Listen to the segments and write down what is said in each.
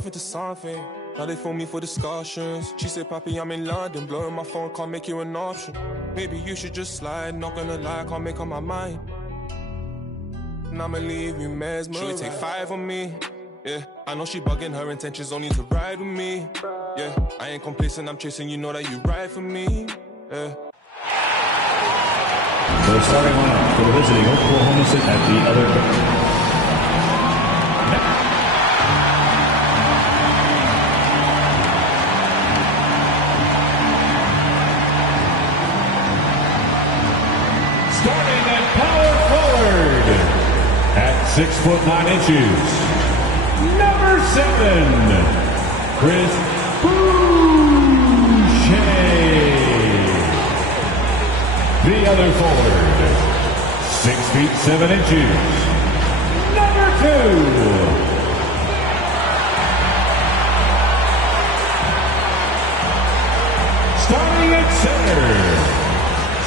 Nothing to something. Now they phone me for discussions. She said, Papi, I'm in London. Blowing my phone, can't make you an option. Maybe you should just slide. Not gonna lie, can't make up my mind. And I'ma leave you mesmerized. She take 5 on me. Yeah, I know she bugging, her intentions only to ride with me. Yeah, I ain't complacent, I'm chasing, you know that you ride for me. Yeah. So the starting lineup for the visiting Oklahoma City at the other. Starting at power forward at 6'9". Number 7, Chris Boucher. The other forward, 6'7". Number 2, starting at center,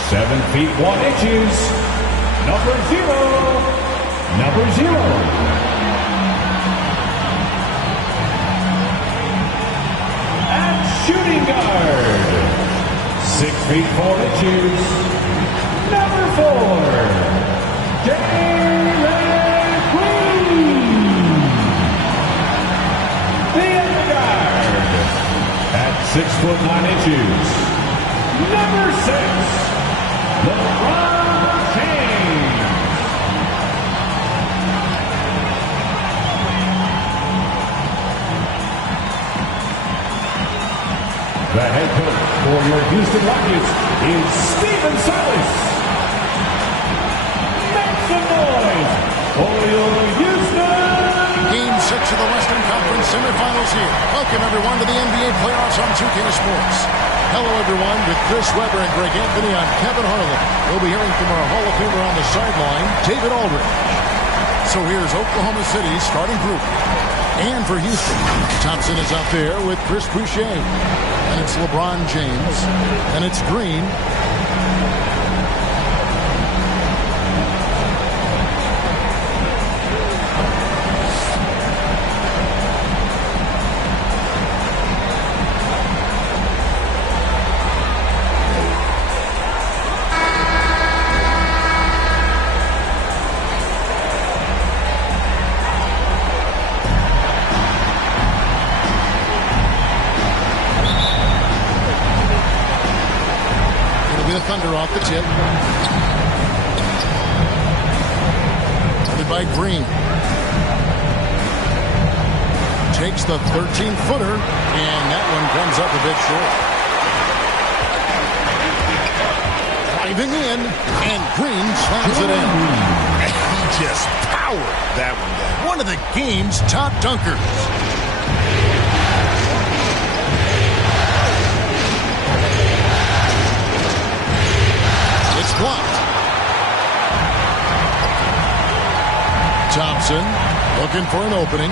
7'1". Number 0. Shooting guard, 6'4". Number 4, David Green. The other guard, at 6'9". Number 6, LeBron James. The head coach for your Houston Rockets is Stephen Silas. Make some noise for your Houston. Game 6 of the Western Conference semifinals here. Welcome everyone to the NBA playoffs on 2K Sports. Hello everyone, with Chris Webber and Greg Anthony, I'm Kevin Harlan. We'll be hearing from our Hall of Famer on the sideline, David Aldridge. So here's Oklahoma City's starting group. And for Houston, Thompson is out there with Chris Boucher. And it's LeBron James. And it's Green. Thunder off the tip. Guarded by Green. Takes the 13-footer, and that one comes up a bit short. Driving in, and Green slams it in. And he just powered that one down. One of the game's top dunkers. It's blocked. Thompson looking for an opening.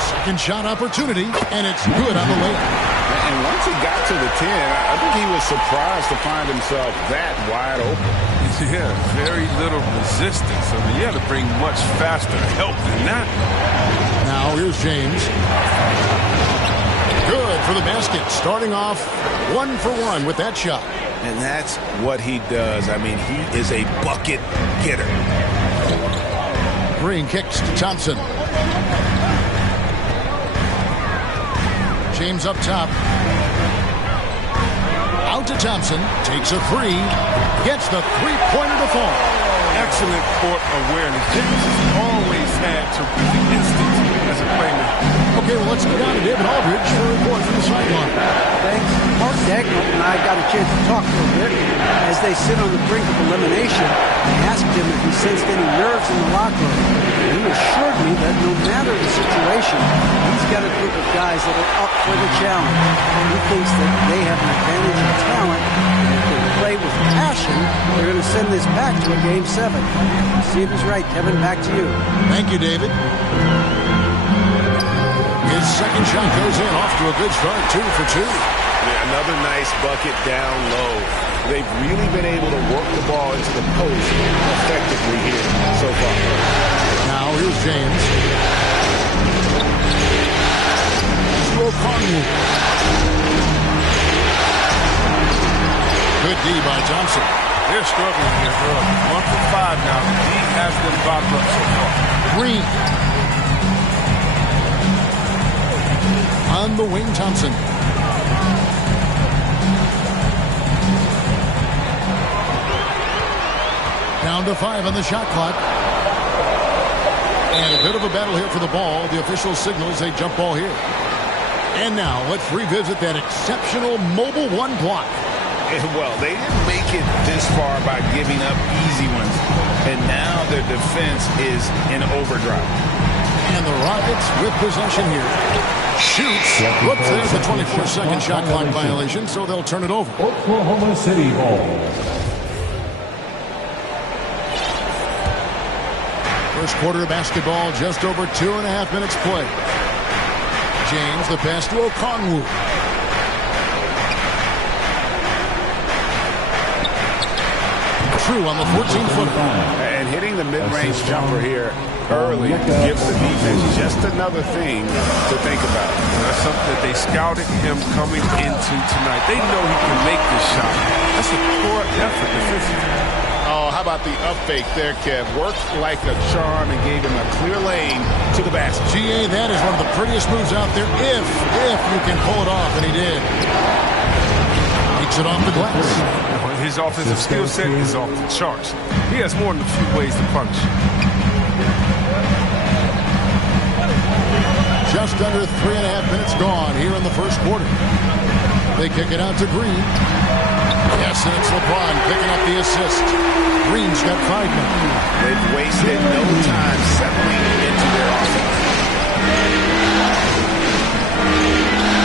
Second shot opportunity, and it's good on the layup. And once he got to the 10, I think he was surprised to find himself that wide open. Yeah, very little resistance. I mean, you had to bring much faster help than that. Now here's James. Good for the basket. Starting off 1 for 1 with that shot. And that's what he does. I mean, he is a bucket getter. Green kicks to Thompson. James up top. Out to Thompson. Takes a three. Gets the three-pointer to fall. Excellent court awareness. James has always had terrific instincts as a playmaker. Okay, well, let's go down to David Aldridge for a report from the sideline. Thanks. Mark Dagnall and I got a chance to talk a little bit as they sit on the brink of elimination. I asked him if he sensed any nerves in the locker room. And he assured me that no matter the situation, he's got a group of guys that are up for the challenge. He thinks that they have an advantage of talent, and if they play with passion, they're going to send this back to a Game 7. See if he's right. Kevin, back to you. Thank you, David. His second shot goes in, off to a good start, 2 for 2. Yeah, another nice bucket down low. They've really been able to work the ball into the post effectively here so far. Now here's James. Okongwu. Good D by Johnson. They're struggling here early. 1 for 5 now. He has them bottled up so far. Green. On the wing, Thompson. Down to 5 on the shot clock. And a bit of a battle here for the ball. The official signals a jump ball here. And now let's revisit that exceptional mobile one block. Well, they didn't make it this far by giving up easy ones. And now their defense is in overdrive. And the Rockets with possession here. Shoots. Whoops, there's a 24-second shot clock violation, so they'll turn it over. Oklahoma City ball. First quarter of basketball, just over 2.5 minutes play. James, the pass to Okongwu. True on the 14-footer. And hitting the mid-range jumper here early gives the defense just another thing to think about. That's something that they scouted him coming into tonight. They know he can make this shot. That's a poor effort defensively. Oh, how about the up fake there, Kev? Worked like a charm and gave him a clear lane to the basket. GA, that is one of the prettiest moves out there if you can pull it off, and he did. Takes it off the glass. His offensive skill set is off the charts. He has more than a few ways to punish. Just under 3.5 minutes gone here in the first quarter. They kick it out to Green. Yes, and it's LeBron picking up the assist. Green's got 5 now. They've wasted no time settling into their offense.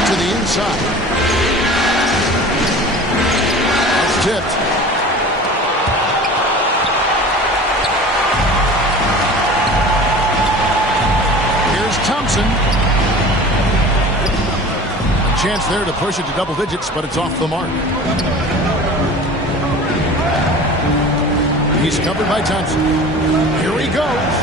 To the inside. That's tipped. Here's Thompson. Chance there to push it to double digits, but it's off the mark. He's covered by Thompson. Here he goes.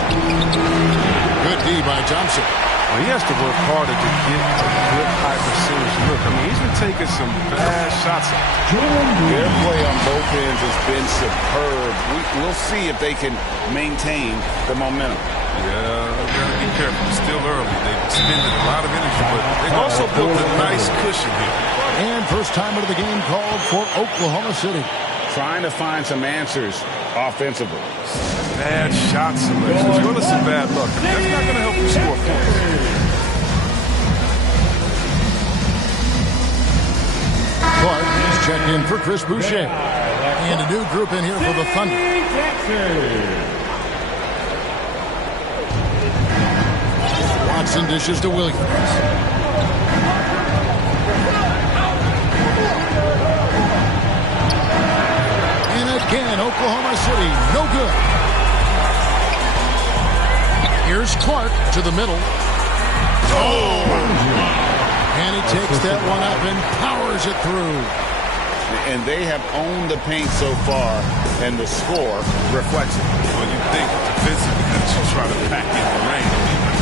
Good D by Johnson. Well, he has to work harder to get a good high percentage look. I mean, he's been taking some bad shots. Their play on both ends has been superb. We'll see if they can maintain the momentum. Yeah, they've got to be careful. It's still early. They've expended a lot of energy, but they've also built a nice cushion here. And first time of the game called for Oklahoma City. Trying to find some answers offensively. Bad shot selection as well as some bad luck. That's not going to help you score points. Clark is checked in for Chris Boucher. And a new group in here for the Thunder. Watson dishes to Williams. And again, Oklahoma City, no good. Here's Clark to the middle. Oh! And he takes that one up and powers it through. And they have owned the paint so far, and the score reflects it. Well, you think defensively that you try to pack in the lane.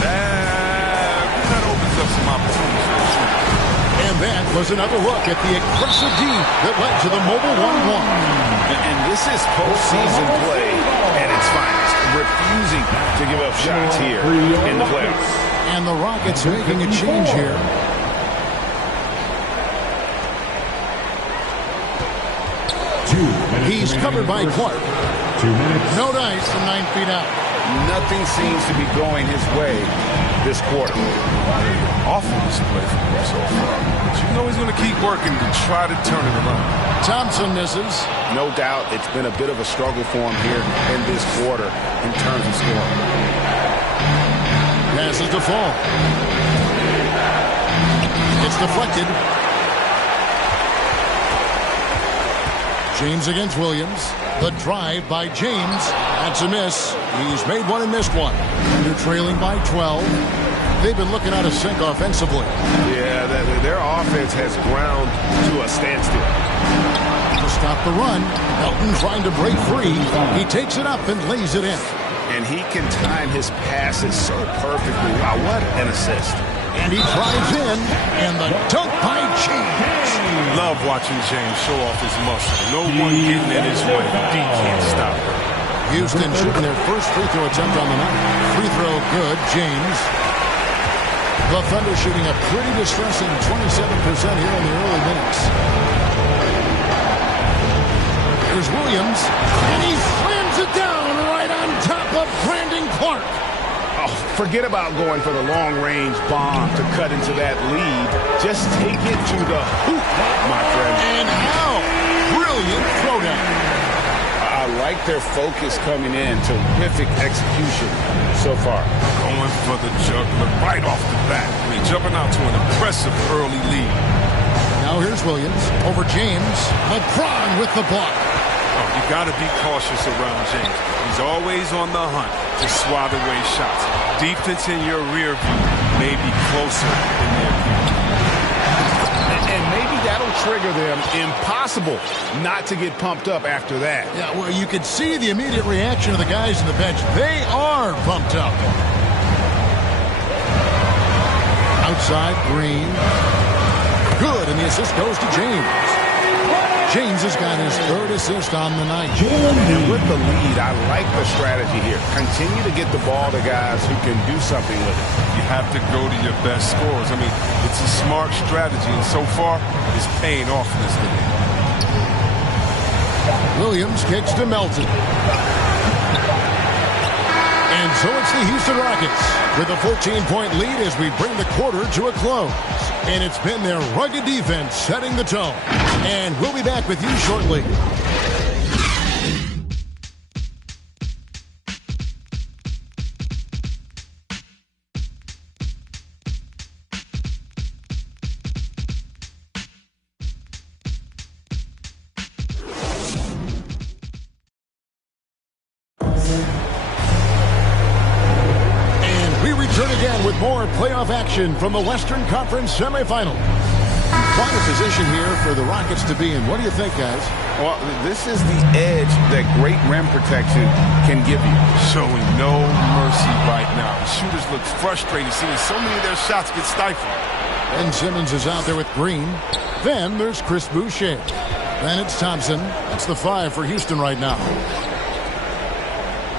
That opens up some opportunities for the shooter. And that was another look at the aggressive D that led to the mobile 1-1. And this is postseason play at its finest, refusing to give up shots here in the playoffs. And the Rockets making a change here. He's covered by Clark. 2 minutes. No dice from 9 feet out. Nothing seems to be going his way this quarter. Awful display from him so far. But you know he's going to keep working to try to turn it around. Thompson misses. No doubt it's been a bit of a struggle for him here in this quarter in terms of scoring. Passes to Fall. It's deflected. James against Williams. The drive by James. That's a miss. He's made one and missed one. They're trailing by 12. They've been looking out of sync offensively. Yeah, their offense has ground to a standstill. To stop the run, Melton trying to break free. He takes it up and lays it in. and he can time his passes so perfectly. Wow, what an assist. And he drives in, and the dunk by James. Love watching James show off his muscle. No one getting in his way. D can't stop him. Houston shooting their first free throw attempt on the night. Free throw good, James. The Thunder shooting a pretty distressing 27% here in the early minutes. Here's Williams, and he slams it down right on top of Brandon Clark. Oh, forget about going for the long-range bomb to cut into that lead. Just take it to the hoop, my friend. And how brilliant throwdown. I like their focus coming in. Terrific execution so far. Going for the juggler right off the bat. I mean, jumping out to an impressive early lead. Now here's Williams over James. LeBron with the block. Oh, you got to be cautious around James. He's always on the hunt to swat away shots. Defense in your rear view may be closer in their view. And maybe that'll trigger them. Impossible not to get pumped up after that. Yeah, well, you could see the immediate reaction of the guys on the bench. They are pumped up. Outside, Green. Good, and the assist goes to James. James has got his third assist on the night. And with the lead, I like the strategy here. Continue to get the ball to guys who can do something with it. You have to go to your best scorers. I mean, it's a smart strategy, and so far, it's paying off in this league. Williams kicks to Melton. And so it's the Houston Rockets with a 14-point lead as we bring the quarter to a close. And it's been their rugged defense setting the tone. And we'll be back with you shortly. With more playoff action from the Western Conference semifinal. Quite a position here for the Rockets to be in. What do you think, guys? Well, this is the edge that great rim protection can give you. Showing no mercy right now. The shooters look frustrated seeing so many of their shots get stifled. Ben Simmons is out there with Green. Then there's Chris Boucher. Then it's Thompson. That's the 5 for Houston right now.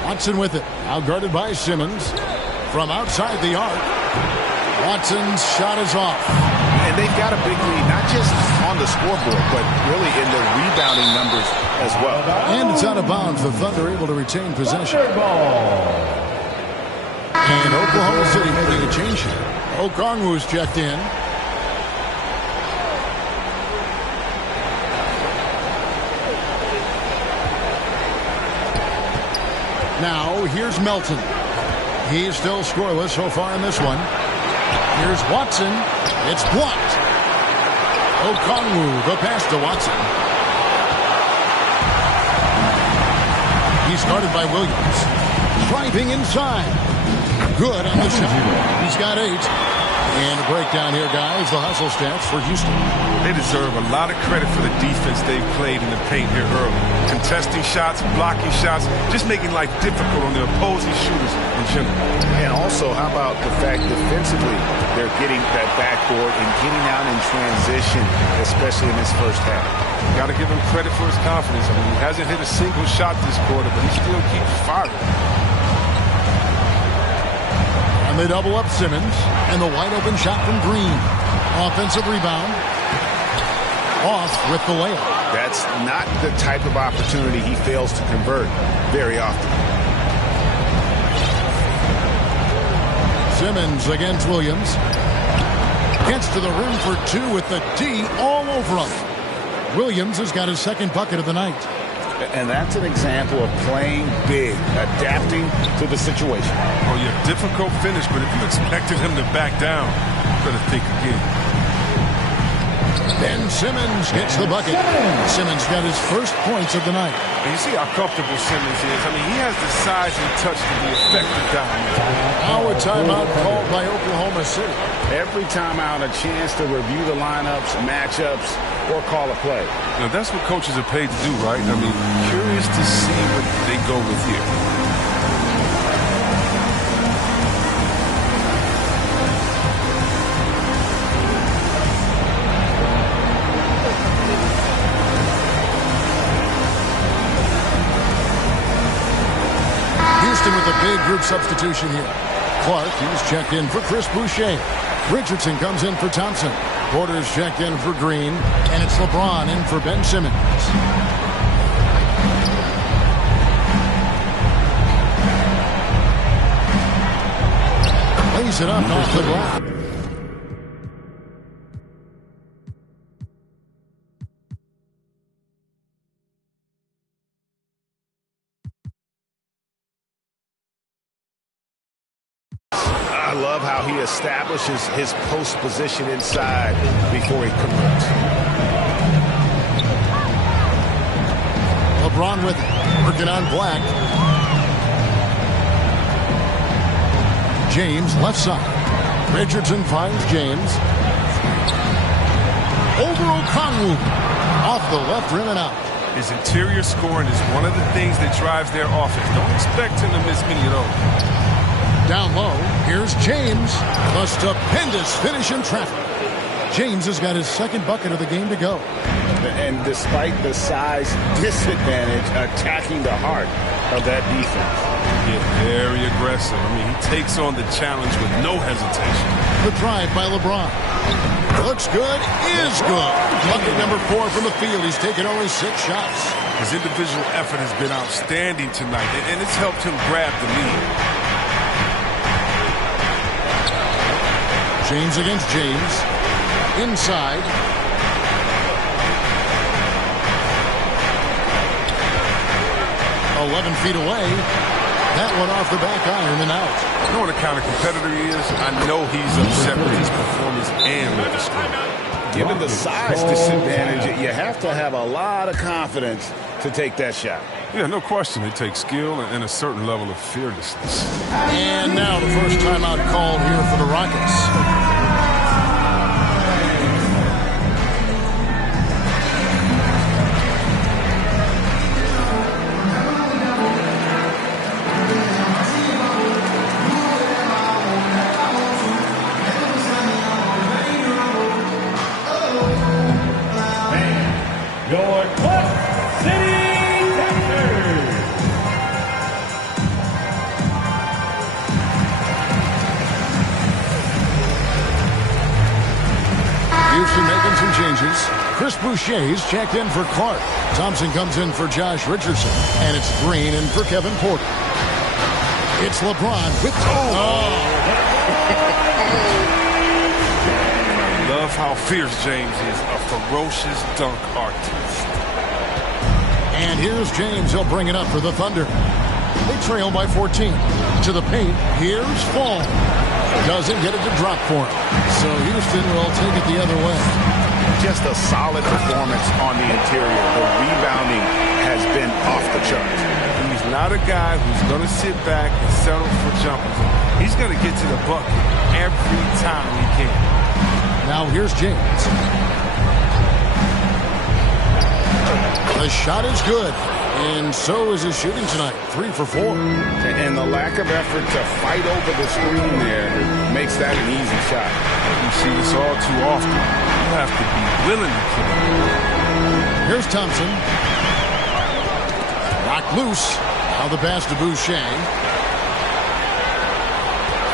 Watson with it. Now guarded by Simmons. From outside the arc, Watson's shot is off. And they've got a big lead, not just on the scoreboard, but really in the rebounding numbers as well. And it's out of bounds. The Thunder able to retain possession. And Oklahoma City making a change here. Okongwu's checked in. Now, here's Melton. He's still scoreless so far in this one. Here's Watson. It's blocked. Okongwu, the pass to Watson. He's guarded by Williams. Driving inside. Good on the shot. He's got 8. And a breakdown here, guys. The hustle stats for Houston. They deserve a lot of credit for the defense they've played in the paint here early. Contesting shots, blocking shots, just making life difficult on the opposing shooters in general. And also, how about the fact defensively, they're getting that backboard and getting out in transition, especially in this first half. Got to give him credit for his confidence. I mean, he hasn't hit a single shot this quarter, but he still keeps firing. And they double up Simmons. And the wide open shot from Green. Offensive rebound. Off with the layup. That's not the type of opportunity he fails to convert very often. Simmons against Williams. Gets to the rim for 2 with the D all over him. Williams has got his second bucket of the night. And that's an example of playing big, adapting to the situation. Oh, yeah, difficult finish, but if you expected him to back down, you better think again. Ben Simmons gets the bucket. Simmons got his first points of the night. And you see how comfortable Simmons is. I mean, he has the size and touch to be effective down there. Now a timeout called by Oklahoma City. Every timeout, a chance to review the lineups, matchups, or call a play. Now, that's what coaches are paid to do, right? I mean, curious to see what they go with here. substitution here. Clark, he's checked in for Chris Boucher. Richardson comes in for Thompson. Porter's checked in for Green. And it's LeBron in for Ben Simmons. Lays it up off the ground. I love how he establishes his post position inside before he converts. LeBron with it, working on Black. James left side. Richardson finds James. Over O'Connell. Off the left rim and out. His interior scoring is one of the things that drives their offense. Don't expect him to miss many of those. Down low, here's James. A stupendous finish in traffic. James has got his second bucket of the game to go. And despite the size disadvantage, attacking the heart of that defense. Yeah, very aggressive. I mean, he takes on the challenge with no hesitation. The drive by LeBron. Looks good, is good. Bucket number 4 from the field. He's taken only 6 shots. His individual effort has been outstanding tonight, and it's helped him grab the lead. James against James. Inside. "11 feet away. That one off the back iron and out. You know what kind of competitor he is? I know he's upset with his performance and with the score. Given the size disadvantage, you have to have a lot of confidence to take that shot. Yeah, no question. It takes skill and a certain level of fearlessness. And now the first timeout called here for the Rockets. Your Clutch City Captors. Houston making some changes. Chris Boucher's checked in for Clark. Thompson comes in for Josh Richardson. And it's Green in for Kevin Porter. It's LeBron with... Love how fierce James is, a ferocious dunk artist. And here's James. He'll bring it up for the Thunder. They trail by 14. To the paint, here's Fall. Doesn't get it to drop for him. So Houston will take it the other way. Just a solid performance on the interior. The rebounding has been off the charts. He's not a guy who's going to sit back and settle for jumpers. He's going to get to the bucket every time he can. Now here's James. The shot is good. And so is his shooting tonight. 3 for 4. And the lack of effort to fight over the screen there makes that an easy shot. You see this all too often. You have to be willing to put it. Here's Thompson. Knocked loose. Now the pass to Boucher.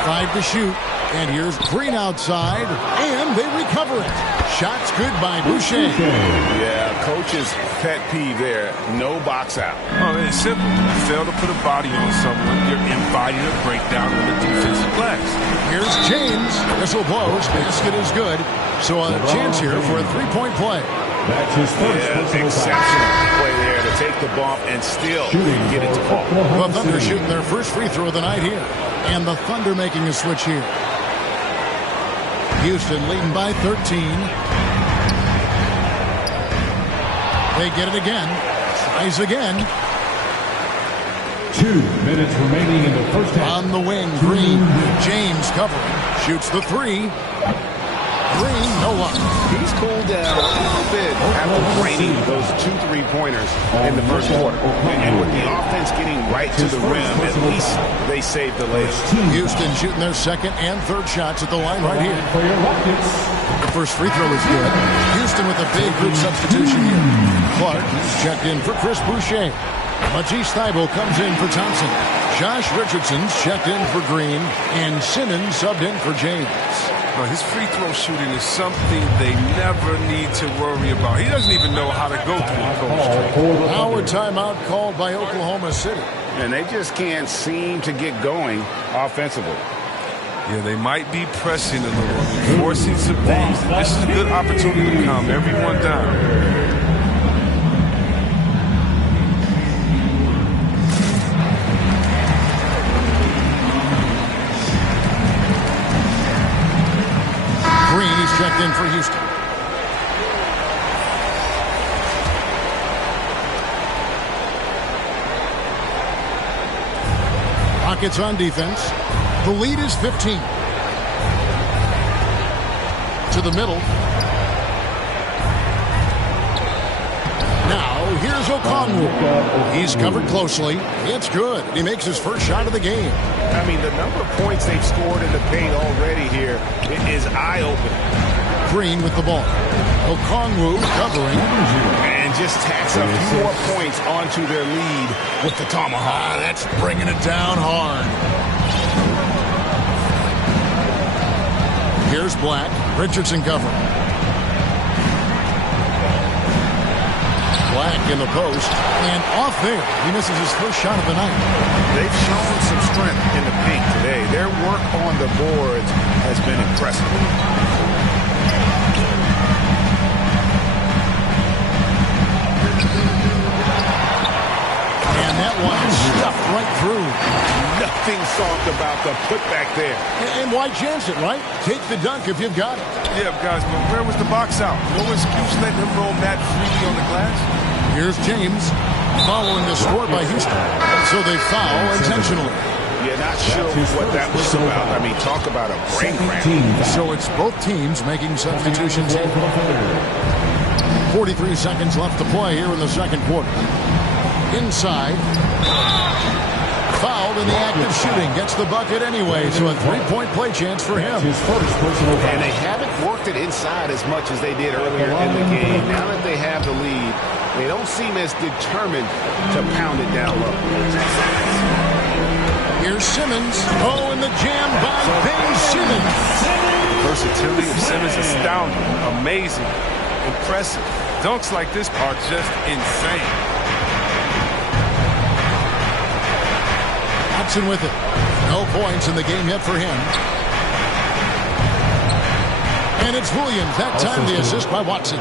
5 to shoot. And here's Green outside. And they recover it. Shots good by Boucher. Yeah, coach's pet peeve there. No box out. Oh, it's simple. You fail to put a body on someone, you're inviting a breakdown on the defensive glass. Here's James. Whistle blows. Basket is good. So a chance here for a 3-point play. That's his first Exceptional play there to take the bump and still get it to fall. The Thunder shooting their first free throw of the night here. And the Thunder making a switch here. Houston leading by 13. They get it again. Tries again. 2 minutes remaining in the first half. On the wing, Green. James covering. Shoots the 3. Green, no luck. He's cooled down a little bit after draining those 2 3-pointers in the first quarter. And with the offense getting right to the rim, at least they saved the layup. Houston shooting their second and third shots at the line right here. For your Rockets. The first free throw is good. Houston with a big group substitution here. Clark checked in for Chris Boucher. Matisse Thybulle comes in for Thompson. Josh Richardson's checked in for Green, and Simmons subbed in for James. Well, his free throw shooting is something they never need to worry about. He doesn't even know how to go through a coach tree. Our timeout called by Oklahoma City. And they just can't seem to get going offensively. Yeah, they might be pressing a little, forcing some things. This is a good opportunity to calm everyone down. Green is checked in for Houston. Rockets on defense. The lead is 15. To the middle. Now, here's Okongwu. He's covered closely. It's good. He makes his first shot of the game. I mean, the number of points they've scored in the paint already here is eye-opening. Green with the ball. Okongwu covering. And just tacks a few more points onto their lead with the tomahawk. That's bringing it down hard. Here's Black. Richardson covering. Black in the post. And off there. He misses his first shot of the night. They've shown some strength in the paint today. Their work on the boards has been impressive. And that one stuffed right through. Nothing soft about the putback there. And why chance it, right? Take the dunk if you've got it. Yeah, guys, but where was the box out? No excuse letting him roll that freely on the glass. Here's James following the score by Houston. So they foul intentionally. Yeah, not sure what that was about. I mean, talk about a brain cramp. So it's both teams making substitutions. 43 seconds left to play here in the second quarter. Inside. Fouled in the act of shooting. Gets the bucket anyway, so a three-point play chance for him. And they haven't worked it inside as much as they did earlier in the game. Now that they have the lead, they don't seem as determined to pound it down low. Here's Simmons. Oh, and the jam by Ben Simmons. The versatility of Simmons is astounding, amazing, impressive. Dunks like this are just insane. Watson with it. No points in the game yet for him. And it's Williams. That time the assist by Watson.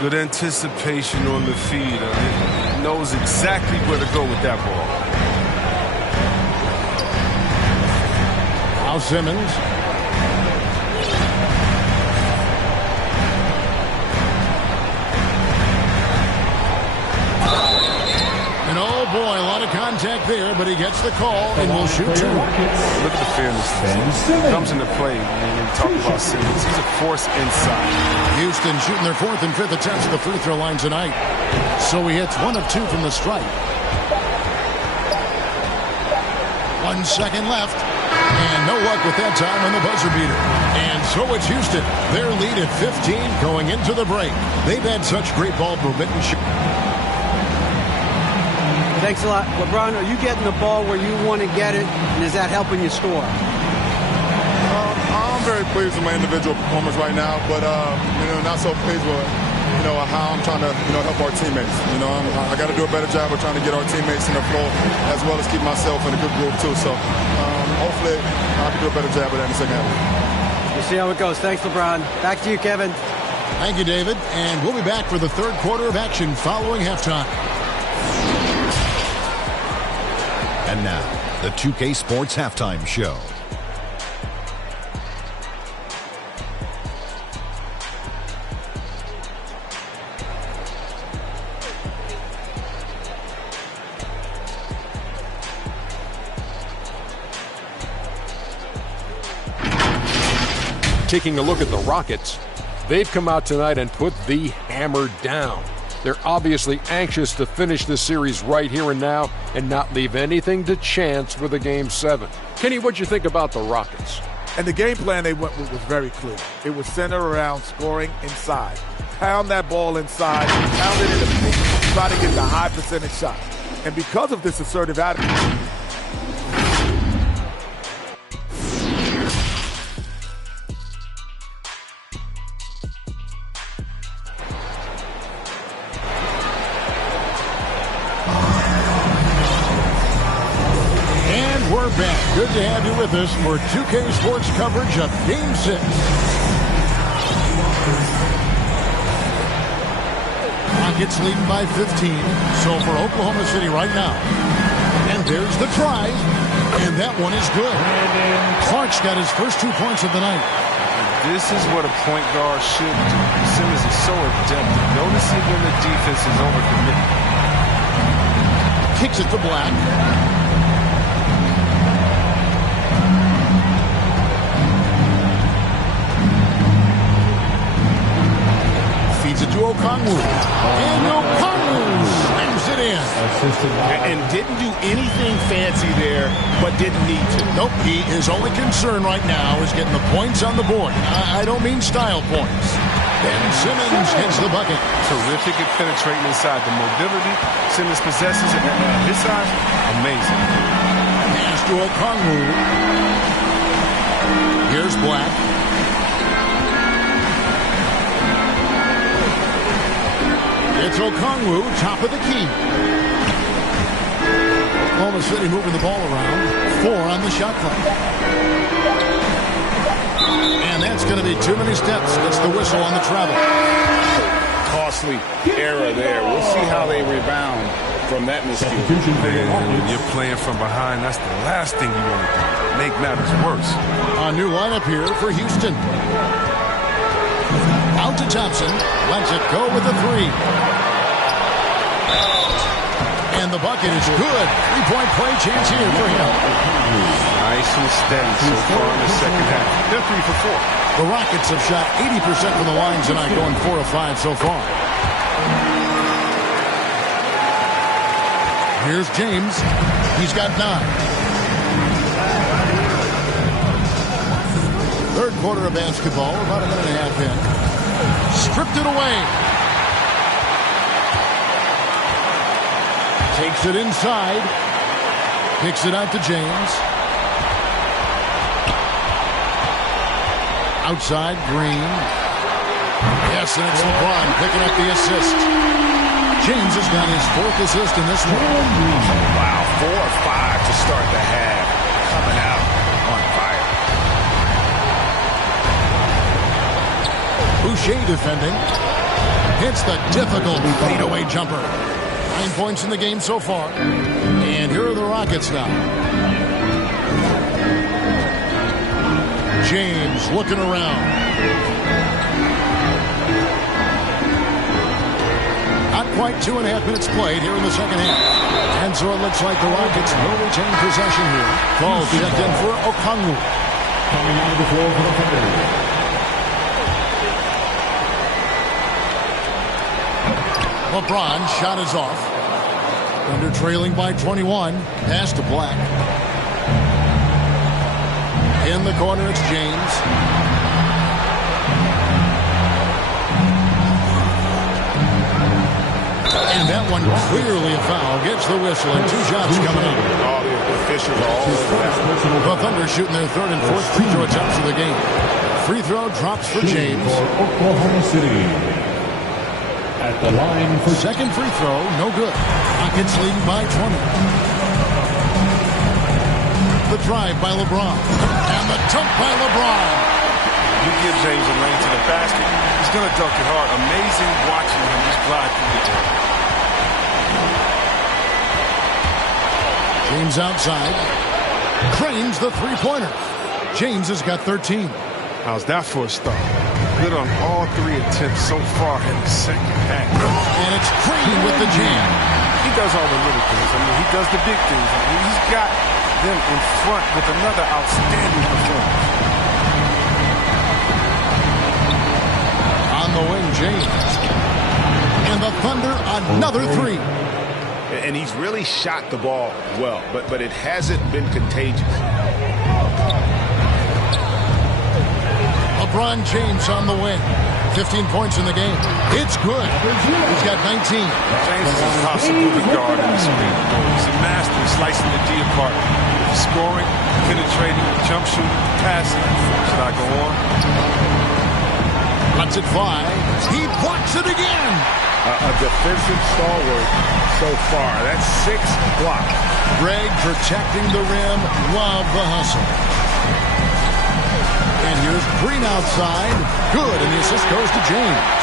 Good anticipation on the feed. He knows exactly where to go with that ball. Now Simmons. And oh boy, a lot of contact there, but he gets the call and will shoot two. Look at the fairness. Comes into play when you talk about Simmons. He's a force inside. Houston shooting their fourth and fifth attempts at the free throw line tonight. So he hits 1 of 2 from the stripe. 1 second left. And no luck with that time on the buzzer beater. And so it's Houston. Their lead at 15 going into the break. They've had such great ball movement and Thanks a lot. LeBron, are you getting the ball where you want to get it, and is that helping you score? I'm very pleased with my individual performance right now, but not so pleased with how I'm trying to help our teammates. I got to do a better job of trying to get our teammates in the floor as well as keep myself in a good group too. So hopefully I can do a better job of that in the second half. We'll see how it goes. Thanks, LeBron. Back to you, Kevin. Thank you, David. And we'll be back for the third quarter of action following halftime. And now, the 2K Sports Halftime Show. Taking a look at the Rockets, they've come out tonight and put the hammer down. They're obviously anxious to finish this series right here and now and not leave anything to chance for the Game 7. Kenny, what'd you think about the Rockets? And the game plan they went with was very clear. It was centered around scoring inside. Pound that ball inside, pound it in the paint, try to get the high percentage shot. And because of this assertive attitude, to have you with us for 2K Sports coverage of Game 6. Rockets leading by 15. So for Oklahoma City right now. And there's the try. And that one is good. Clark's got his first 2 points of the night. This is what a point guard should do. Simmons is so adept at noticing when the defense is overcommitted. Kicks it to Black. Feeds it to Okongwu. And Okongwu slams it in. And didn't do anything fancy there, but didn't need to. Nope, his only concern right now is getting the points on the board. I don't mean style points. Ben Simmons hits the bucket. Terrific at penetrating inside. The mobility Simmons possesses at his size, amazing. Pass to Okongwu. Here's Black. It's Okongwu, top of the key. Oklahoma City moving the ball around. 4 on the shot clock. And that's going to be too many steps. Gets the whistle on the travel. Costly error there. We'll see how they rebound from that mistake. When you're playing from behind, that's the last thing you want to do. Make matters worse. A new lineup here for Houston. Out to Thompson. Lets it go with a 3. And the bucket is good. 3-point play chance here for him. Nice and steady so far in the second half. They're 3 for 4. The Rockets have shot 80% from the line tonight, going 4 of 5 so far. Here's James. He's got 9. Third quarter of basketball, about a minute and a half in. Stripped it away. Takes it inside. Kicks it out to James. Outside, Green. Yes, and it's LeBron picking up the assist. James has got his 4th assist in this one. Wow, 4 or 5 to start the half. Coming out on fire. Boucher defending. Hits the difficult fadeaway jumper. 9 points in the game so far. And here are the Rockets now. James looking around. Not quite 2.5 minutes played here in the second half. And so it looks like the Rockets will retain possession here. Ball checked in for Okongwu. Coming out of the floor for the Thunder. LeBron shot is off. Thunder trailing by 21. Pass to Black. In the corner, it's James. And that one clearly a foul. Gets the whistle and 2 shots coming up. All the officials are all over that. The Thunder shooting their 3rd and 4th free throw attempts of the game. Free throw drops for James. Oklahoma City. At the line for second free throw, no good. Rockets leading by 20. The drive by LeBron. And the dunk by LeBron. You give James a lane to the basket, he's going to dunk it hard. Amazing watching him just glide through the air. James outside. Cranes the 3-pointer. James has got 13. How's that for a start? Good on all 3 attempts so far in the second half. And it's Green with the jam. He does all the little things. I mean, he does the big things. I mean, he's got them in front with another outstanding performance. On the wing, James. And the Thunder, another 3. And he's really shot the ball well, but it hasn't been contagious. LeBron James on the wing. 15 points in the game. It's good. He's got 19. James is impossible to guard in the screen. He's a master of slicing the D apart. Scoring, penetrating, jump shooting, passing. Should I go on? Lets it fly. He blocks it again. A defensive stalwart so far. That's 6 blocks. Greg protecting the rim. Love the hustle. And here's Green outside. Good, and the assist goes to James.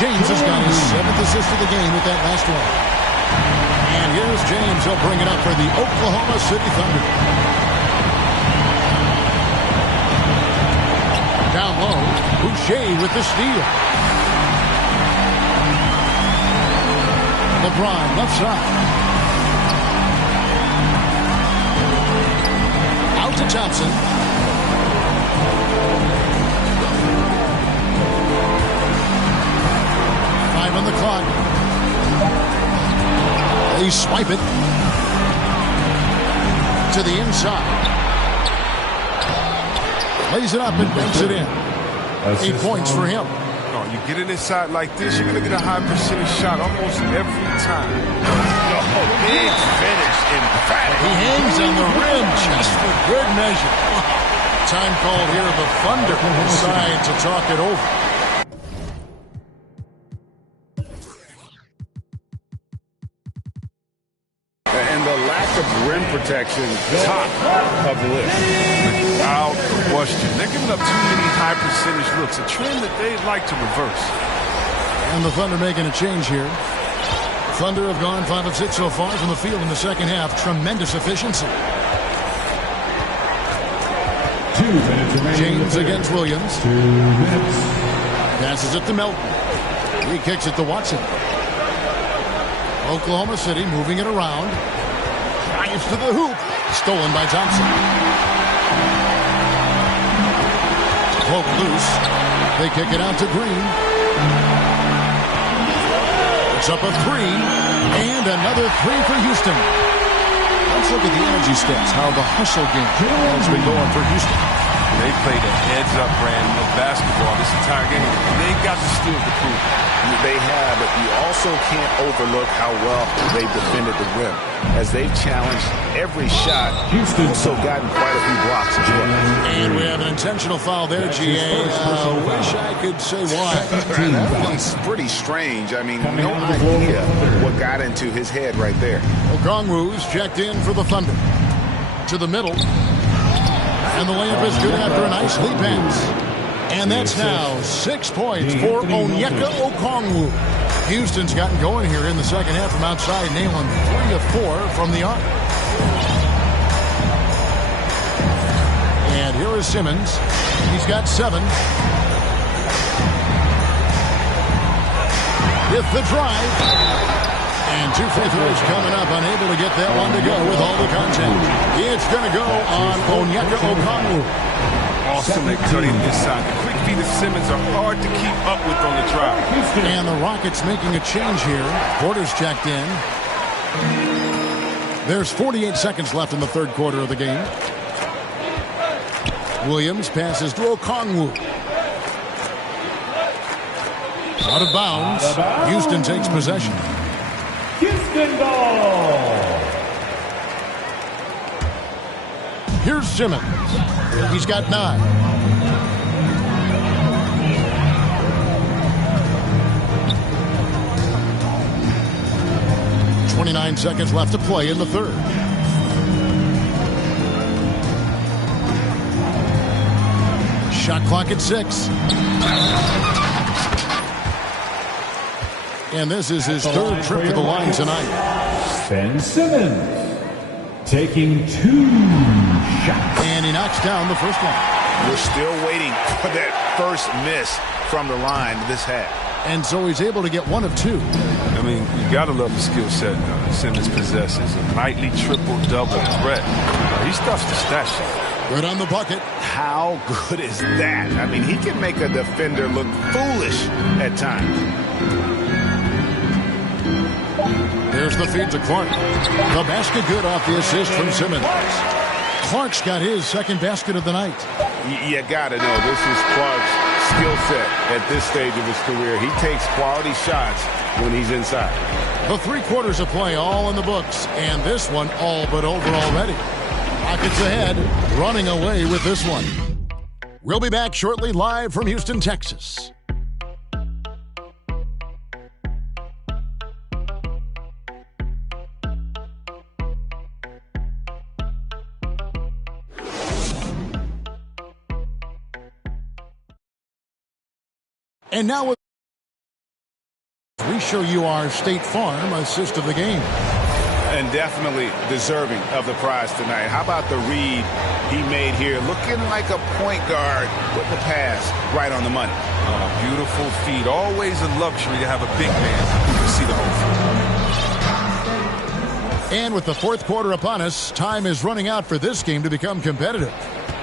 James has got his 7th assist of the game with that last one. And here's James. He'll bring it up for the Oklahoma City Thunder. Down low, Boucher with the steal. LeBron left side. Out to Thompson. Five on the clock. They swipe it to the inside. Lays it up and banks it in. 8 points for him. You get it inside like this, you're going to get a high percentage shot almost every time. Big finish, emphatic. He hangs on the rim just for good measure. Time called here. The Thunder decide to talk it over. And the lack of rim protection, top of the list. Without question. They're giving up too many high percentage looks, a trend that they'd like to reverse. And the Thunder making a change here. Thunder have gone 5 of 6 so far from the field in the second half. Tremendous efficiency. 2 minutes remaining. James against Williams. 2 minutes. Passes it to Melton. He kicks it to Watson. Oklahoma City moving it around. Drives to the hoop. Stolen by Thompson. Broke loose. They kick it out to Green. It's up a 3. And another 3 for Houston. Let's look at the energy stats, how the hustle game has been going for Houston. They played a heads-up brand of basketball this entire game. They got the steal to prove it. They have, but you also can't overlook how well they've defended the rim. As they've challenged every shot, Houston also gotten quite a few blocks as well. And we have an intentional foul there, GA. Wish I could say why. That one's pretty strange. I mean, no idea what got into his head right there. Okongwu's checked in for the Thunder. To the middle. And the layup is good after a nice lead pass. And that's now 6 points for Onyeka Okongwu. Houston's gotten going here in the second half from outside, nailing 3 of 4 from the arc. And here is Simmons. He's got 7. With the drive. And 2 free throws coming up, unable to get that one to go with all the contact. It's going to go on Onyeka Okongwu. Awesome at cutting inside. The quick feet of Simmons are hard to keep up with on the drive. And the Rockets making a change here. Porter's checked in. There's 48 seconds left in the third quarter of the game. Williams passes to Okongwu. Out of bounds. Houston takes possession. Houston ball. Here's Simmons. He's got 9. .29 seconds left to play in the third. Shot clock at 6. And this is his third trip to the line tonight. Ben Simmons taking 2 shots. And he knocks down the first one. We're still waiting for that first miss from the line this half. And so he's able to get 1 of 2. I mean, you got to love the skill set Simmons possesses. A nightly triple-double threat. He stuffs the stat sheet. Right on the bucket. How good is that? I mean, he can make a defender look foolish at times. There's the feed to Clark. The basket good off the assist from Simmons. Clark's got his second basket of the night. You got to know, this is Clark's skill set at this stage of his career. He takes quality shots when he's inside. The 3 quarters of play all in the books, and this one all but over already. Rockets ahead, running away with this one. We'll be back shortly live from Houston, Texas. And now we show you our State Farm assist of the game. And definitely deserving of the prize tonight. How about the read he made here? Looking like a point guard with the pass right on the money. Beautiful feed. Always a luxury to have a big man who can see the whole field. And with the fourth quarter upon us, time is running out for this game to become competitive.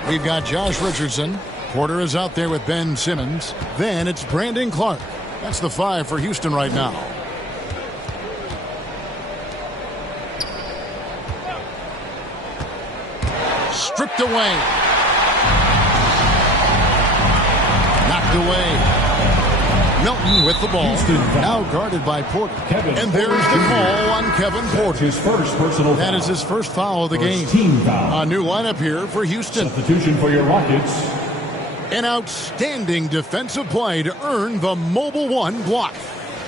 We've got Josh Richardson. Porter is out there with Ben Simmons. Then it's Brandon Clark. That's the 5 for Houston right now. Stripped away. Knocked away. Milton with the ball. Now guarded by Porter. And there's the call on Kevin Porter. His first personal foul. That is his first foul of the game. Team foul. A new lineup here for Houston. Substitution for your Rockets. An outstanding defensive play to earn the Mobile One block.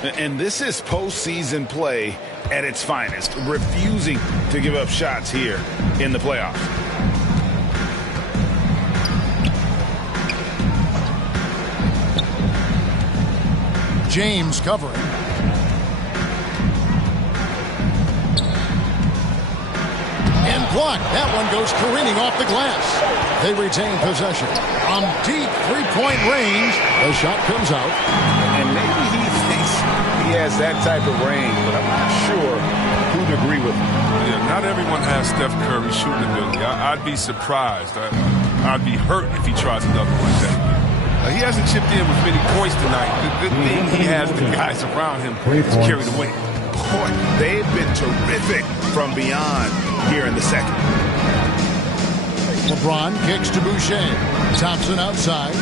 And this is postseason play at its finest. Refusing to give up shots here in the playoffs. James covering. And blocked. That one goes careening off the glass. They retain possession. From deep three-point range, the shot comes out. And maybe he thinks he has that type of range, but I'm not sure who'd agree with him. Yeah, not everyone has Steph Curry shooting ability. I'd be surprised. I'd be hurt if he tries another one like that. He hasn't chipped in with many points tonight. The good thing he has the guys around him to carry the weight. Boy, they've been terrific from beyond here in the second. LeBron kicks to Boucher. Thompson outside.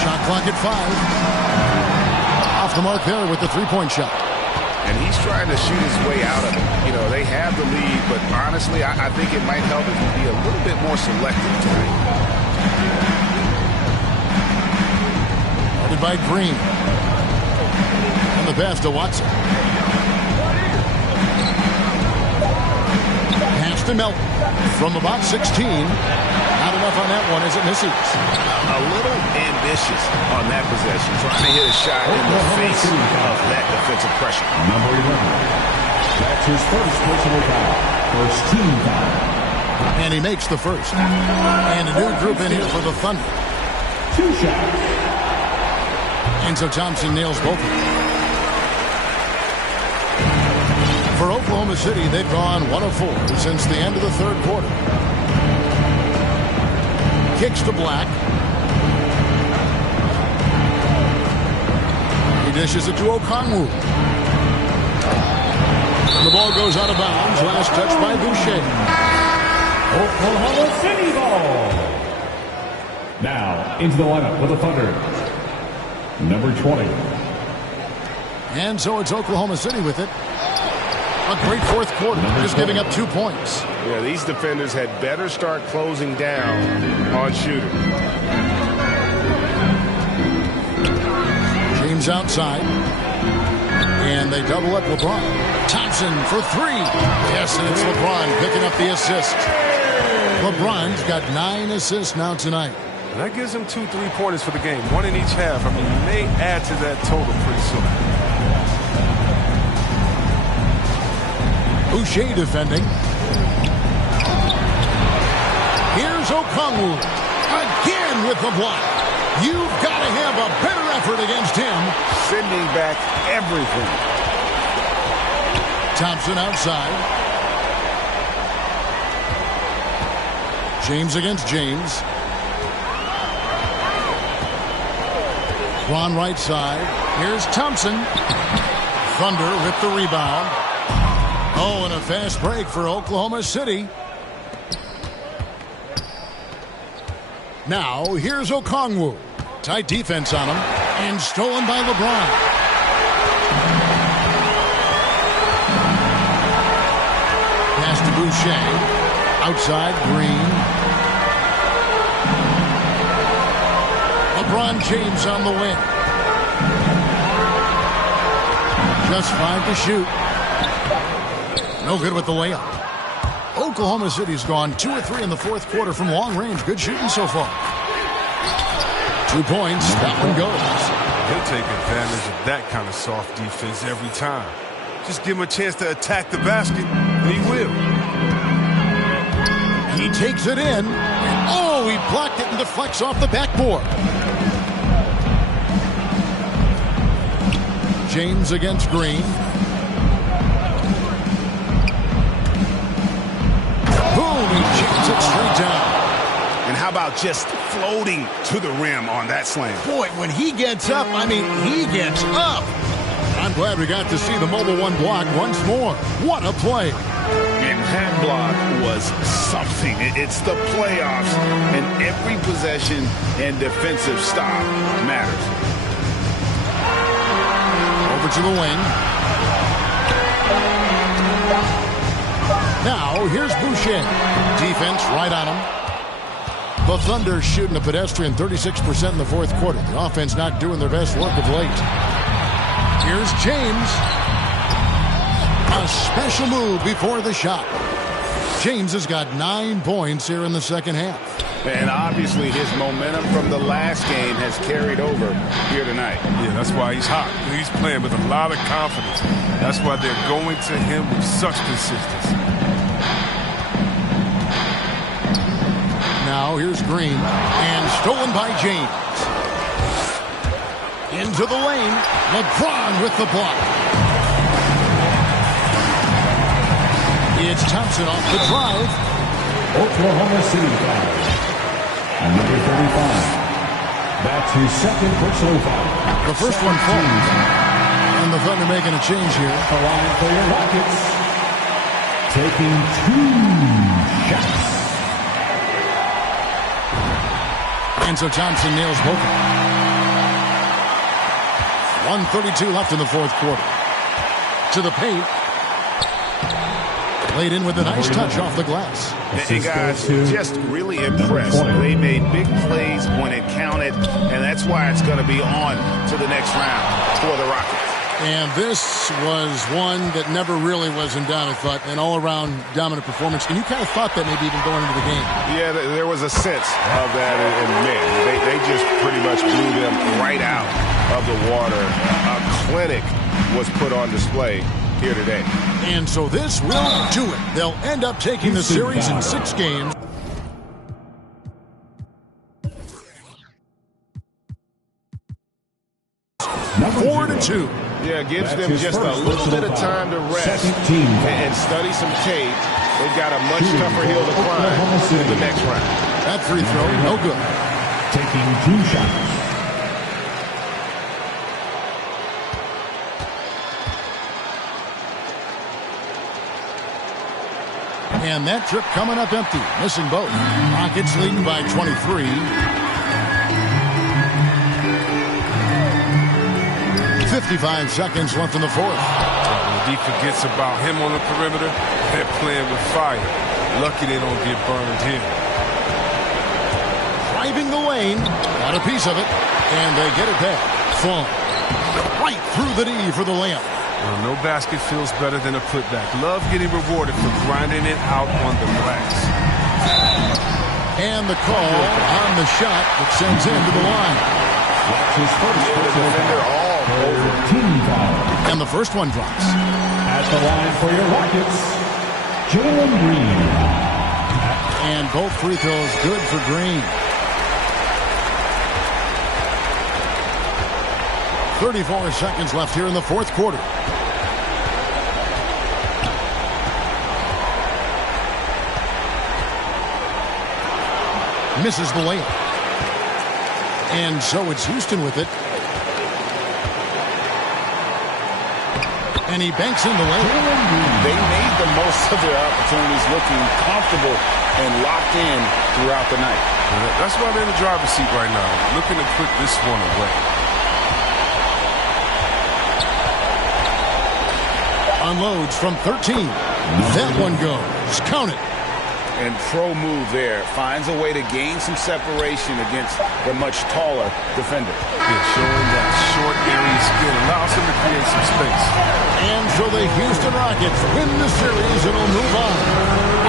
Shot clock at 5. Off the mark there with the three-point shot. And he's trying to shoot his way out of it. You know, they have the lead, but honestly, I think it might help if he be a little bit more selective tonight. Guarded by Green. And the pass to Watson. Pass to Melton. From about 16. Not enough on that one as it misses. A little ambitious on that possession. Trying to hit a shot in the face of that defensive pressure. Number 11. That's his first personal foul. First team foul. And he makes the first. And a new group in here for the Thunder. 2 shots. And so Thompson nails both of them. For Oklahoma City, they've gone 1 of 4 since the end of the third quarter. Kicks to Black. He dishes it to Okongwu. The ball goes out of bounds. Last touch by Boucher. Oklahoma City ball. Now into the lineup for the Thunder. Number 20. And so it's Oklahoma City with it. A great fourth quarter, just giving up 2 points. Yeah, these defenders had better start closing down on shooting. James outside. And they double up LeBron. Thompson for 3. Yes, and it's LeBron picking up the assist. LeBron's got 9 assists now tonight. And that gives him 2 3-pointers for the game, 1 in each half. I mean, you may add to that total pretty soon. Boucher defending. Here's Okongwu. Again with the block. You've got to have a better effort against him. Sending back everything. Thompson outside. James against James. Ron right side. Here's Thompson. Thunder with the rebound. Oh, and a fast break for Oklahoma City. Now, here's Okongwu. Tight defense on him. And stolen by LeBron. Pass to Boucher. Outside, Green. LeBron James on the win. Just 5 to shoot. No good with the layup. Oklahoma City's gone 2 of 3 in the fourth quarter from long range. Good shooting so far. 2 points. That one goes. He'll take advantage of that kind of soft defense every time. Just give him a chance to attack the basket, and he will. He takes it in. Oh, he blocked it and deflects off the backboard. James against Green. Boom, he jams it straight down. And how about just floating to the rim on that slam? Boy, when he gets up, I mean, he gets up. I'm glad we got to see the Mobile One block once more. What a play. And that block was something. It's the playoffs, and every possession and defensive stop matters. Over to the wing. Now, here's Boucher. Defense right on him. The Thunder shooting a pedestrian 36% in the fourth quarter. The offense not doing their best work of late. Here's James. A special move before the shot. James has got 9 points here in the second half. And obviously his momentum from the last game has carried over here tonight. Yeah, that's why he's hot. He's playing with a lot of confidence. That's why they're going to him with such consistency. Now here's Green. And stolen by James. Into the lane. LeBron with the block. It's Thompson off the drive. Oklahoma City foul. Number 35. That's his second personal foul. The first one falls. And the Thunder making a change here. The line for your Rockets. Taking 2 shots. And so Thompson nails both of them. 1:32 left in the fourth quarter. To the paint. Laid in with a nice touch off the glass. And guys, just really impressed. They made big plays when it counted, and that's why it's going to be on to the next round for the Rockets. And this was one that never really was in doubt, I thought, an all-around dominant performance. And you kind of thought that maybe even going into the game. Yeah, there was a sense of that in men. They just pretty much blew them right out of the water. A clinic was put on display here today. And so this will do it. They'll end up taking the series in 6 games. Number 4-2. Yeah, gives them just a little bit of time to rest and study some tape. They've got a much tougher hill to climb in the next round. That free throw, no good. Taking 2 shots. And that trip coming up empty. Missing both. Rockets leading by 23. 55 seconds left in the fourth. When he forgets about him on the perimeter, they're playing with fire. Lucky they don't get burned here. Driving the lane. Got a piece of it. And they get it back. Fun. Right through the D for the layup. Well, no basket feels better than a putback. Love getting rewarded for grinding it out on the glass. And the call on the shot that sends him to the line. That's his first defender all over. Team foul. And the first one drops. At the line for your Rockets, Jalen Green. And both free throws good for Green. 34 seconds left here in the fourth quarter. Misses the layup. And so it's Houston with it. And he banks in the layup. They made the most of their opportunities, looking comfortable and locked in throughout the night. That's why they're in the driver's seat right now, looking to put this one away. Unloads from 13. That one goes. Count it. And pro move there. Finds a way to gain some separation against the much taller defender. Yeah, showing that short area skill allows him to create some space. And so the Houston Rockets win the series and will move on.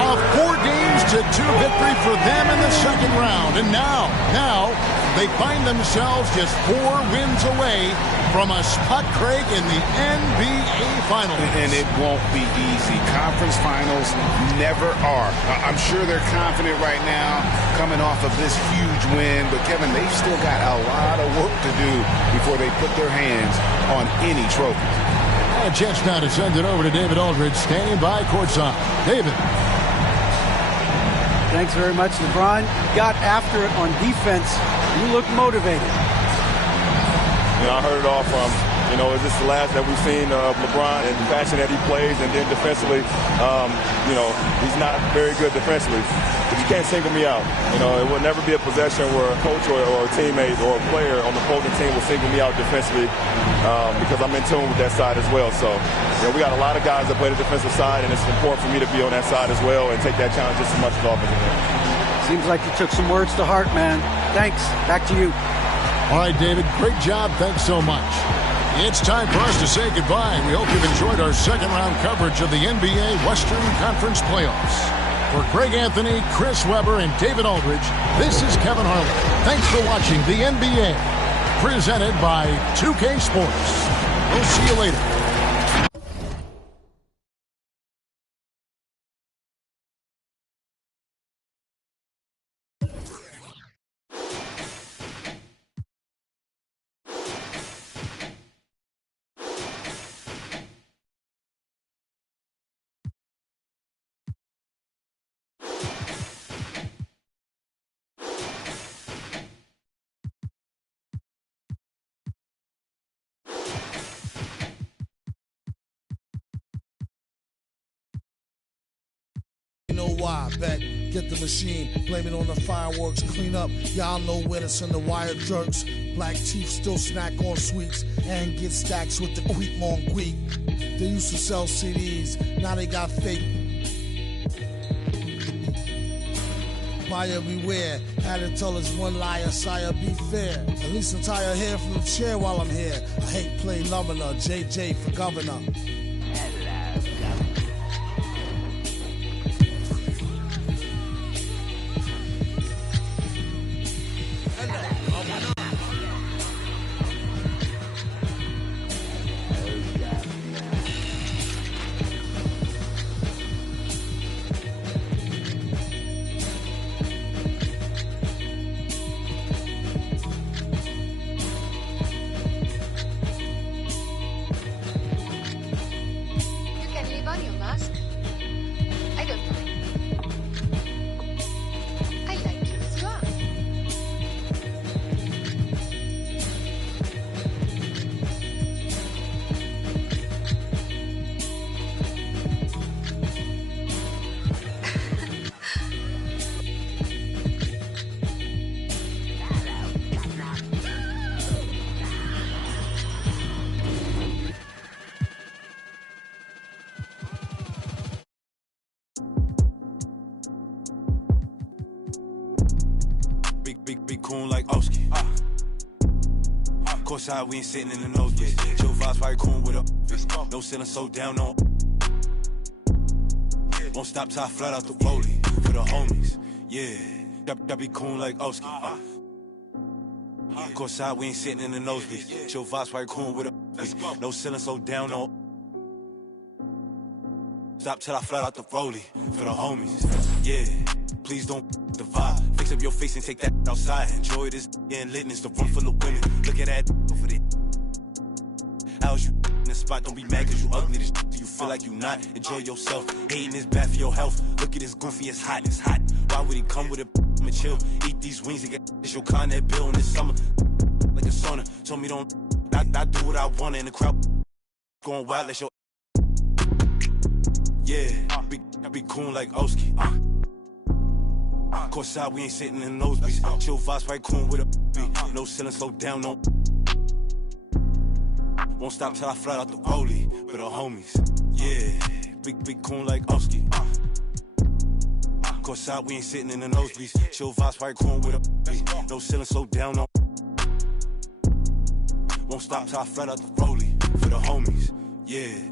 A 4 games to 2 victory for them in the second round. And now they find themselves just 4 wins away from a spot, Craig, in the NBA Finals. And it won't be easy. Conference finals never are. I'm sure they're confident right now coming off of this huge win. But, Kevin, they've still got a lot of work to do before they put their hands on any trophy. A chance now to send it over to David Aldridge, standing by courtside. David. Thanks very much, LeBron. Got after it on defense. You look motivated. I heard it all from, is this the last that we've seen of LeBron and the passion that he plays, and then defensively, he's not very good defensively. But you can't single me out. It will never be a possession where a coach or a teammate or a player on the opposing team will single me out defensively because I'm in tune with that side as well. So, we got a lot of guys that play the defensive side, and it's important for me to be on that side as well and take that challenge just as much as offensive. Seems like you took some words to heart, man. Thanks. Back to you. All right, David, great job. Thanks so much. It's time for us to say goodbye. We hope you've enjoyed our second-round coverage of the NBA Western Conference Playoffs. For Greg Anthony, Chris Webber, and David Aldridge, this is Kevin Harlan. Thanks for watching the NBA, presented by 2K Sports. We'll see you later. You know why, bet. Get the machine, blame it on the fireworks, clean up. Y'all know when it's in the wire jerks. Black teeth still snack on sweets and get stacks with the quick mon quick. They used to sell CDs, now they got fake. Buyer beware, had to tell us one liar, sire be fair. At least I'm tired hair from the chair while I'm here. I hate play Lumina, JJ for governor. Big coon like Oski. Courtside, we ain't sitting in the nosebleeds. Chill vibes, probably coon with a. No ceiling, so down on. Won't stop till I flat out the rollie for the homies. Yeah, that be coon like Oski. Courtside, we ain't sitting in the nosebleeds. Chill vibes, probably coon with a. No ceiling, so down on. Stop till I flat out the rollie for the homies. Yeah. Please don't the vibe. Fix up your face and take that outside. Enjoy this and litness. The room full of women. Look at that over there. How's you in the spot? Don't be mad cause you ugly. This do you feel like you not? Enjoy yourself. Hating is bad for your health. Look at this goofy, it's hot and it's hot. Why would he come with a and chill? Eat these wings and get this your Connet bill in this summer. Like a sauna. Told me don't I do what I want in the crowd. Going wild, let your yeah. Be cool like Oski. Courtside, we ain't sitting in the nosebleeds. Chill vibes, right coon with a beat. No ceiling, slow down, no. Won't stop till I flat out the rollie for the homies. Yeah, big coon like Oski. Courtside, we ain't sitting in the nosebleeds. Chill vibes, right coon with a beat. No ceiling, slow down, no. Won't stop till I flat out the rollie for the homies. Yeah.